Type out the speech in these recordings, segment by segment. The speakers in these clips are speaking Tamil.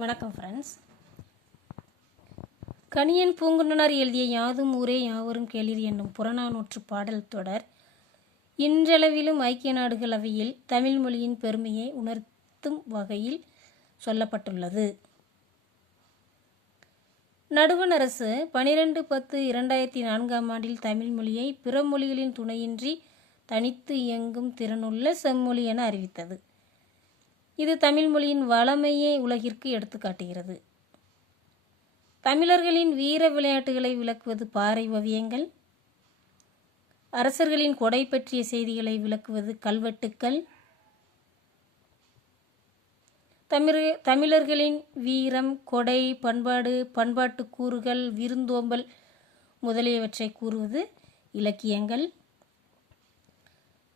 வணக்கம் ஃப்ரெண்ட்ஸ். கணியன் பூங்குன்றனார் எழுதிய யாதும் ஊரே யாவரும் கேளீர் என்னும் புறநானூற்று பாடல் தொடர் இன்றளவிலும் ஐக்கிய நாடுகள் அவையில் தமிழ் மொழியின் பெருமையை உணர்த்தும் வகையில் சொல்லப்பட்டுள்ளது. நடுவண் அரசு 12/10/2004 தமிழ் மொழியை பிற மொழிகளின் துணையின்றி தனித்து இயங்கும் திறனுள்ள செம்மொழி என அறிவித்தது. இது தமிழ் மொழியின் வளமையை உலகிற்கு எடுத்துக்காட்டுகிறது. தமிழர்களின் வீர விளையாட்டுகளை விளக்குவது பாறை ஓவியங்கள், அரசர்களின் கொடை பற்றிய செய்திகளை விளக்குவது கல்வெட்டுக்கள், தமிழர்களின் வீரம், கொடை, பண்பாட்டு கூறுகள், விருந்தோம்பல் முதலியவற்றை கூறுவது இலக்கியங்கள்.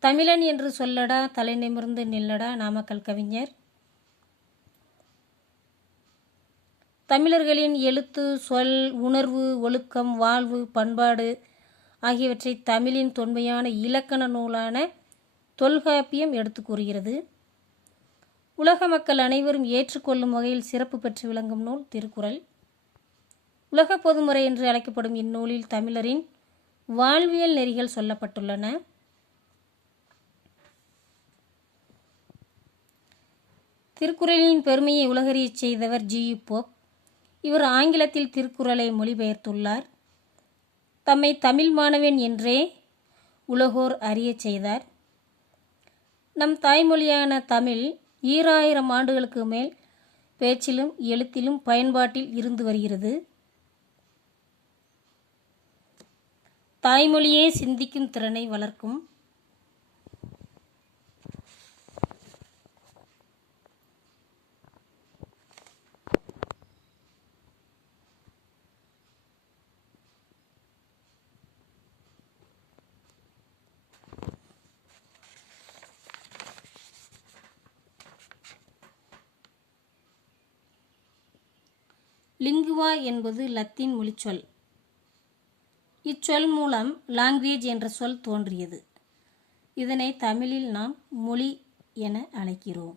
தமிழன் என்று சொல்லடா, தலை நிமிர்ந்து நில்லடா நாமக்கல் கவிஞர். தமிழர்களின் எழுத்து, சொல், உணர்வு, ஒழுக்கம், வாழ்வு, பண்பாடு ஆகியவற்றை தமிழின் தொன்மையான இலக்கண நூலான தொல்காப்பியம் எடுத்து கூறுகிறது. உலக மக்கள் அனைவரும் ஏற்றுக்கொள்ளும் வகையில் சிறப்பு பெற்று விளங்கும் நூல் திருக்குறள். உலக பொதுமுறை என்று அழைக்கப்படும் இந்நூலில் தமிழரின் வாழ்வியல் நெறிகள் சொல்லப்பட்டுள்ளன. திருக்குறளின் பெருமையை உலகறியச் செய்தவர் ஜி.யு. போப். இவர் ஆங்கிலத்தில் திருக்குறளை மொழிபெயர்த்துள்ளார். தம்மை தமிழ் மாணவன் என்றே உலகோர் அறியச் செய்தார். நம் தாய்மொழியான தமிழ் 2000 ஆண்டுகளுக்கு மேல் பேச்சிலும் எழுத்திலும் பயன்பாட்டில் இருந்து வருகிறது. தாய்மொழியே சிந்திக்கும் திறனை வளர்க்கும். லிங்குவா என்பது லத்தீன் மொழிச்சொல். இச்சொல் மூலம் லாங்குவேஜ் என்ற சொல் தோன்றியது. இதனை தமிழில் நாம் மொழி என அழைக்கிறோம்.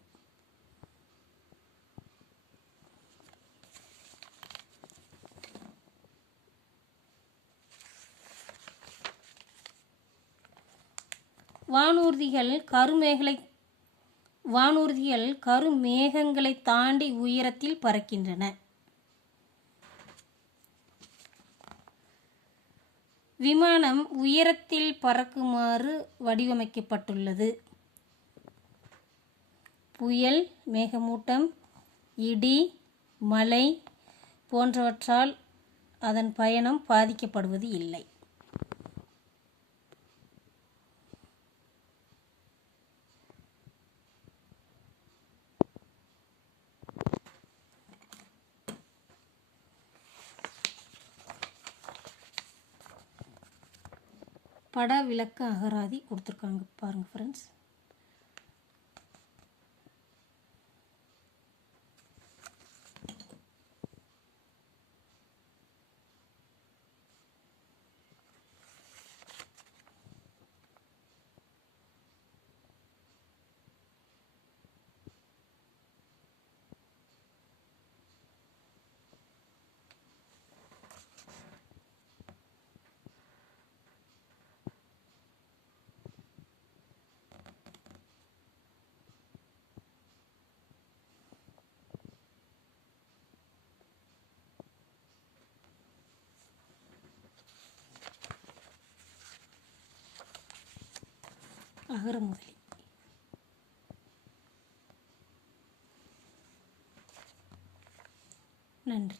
வானூர்திகள் கருமேகங்களை தாண்டி உயரத்தில் பறக்கின்றன. விமானம் உயரத்தில் பறக்குமாறு வடிவமைக்கப்பட்டுள்ளது. புயல், மேகமூட்டம், இடி, மழை போன்றவற்றால் அதன் பயணம் பாதிக்கப்படுவது இல்லை. பட விளக்க அகராதி கொடுத்துருக்காங்க பாருங்கள் ஃப்ரெண்ட்ஸ். அகர முதலி. நன்றி.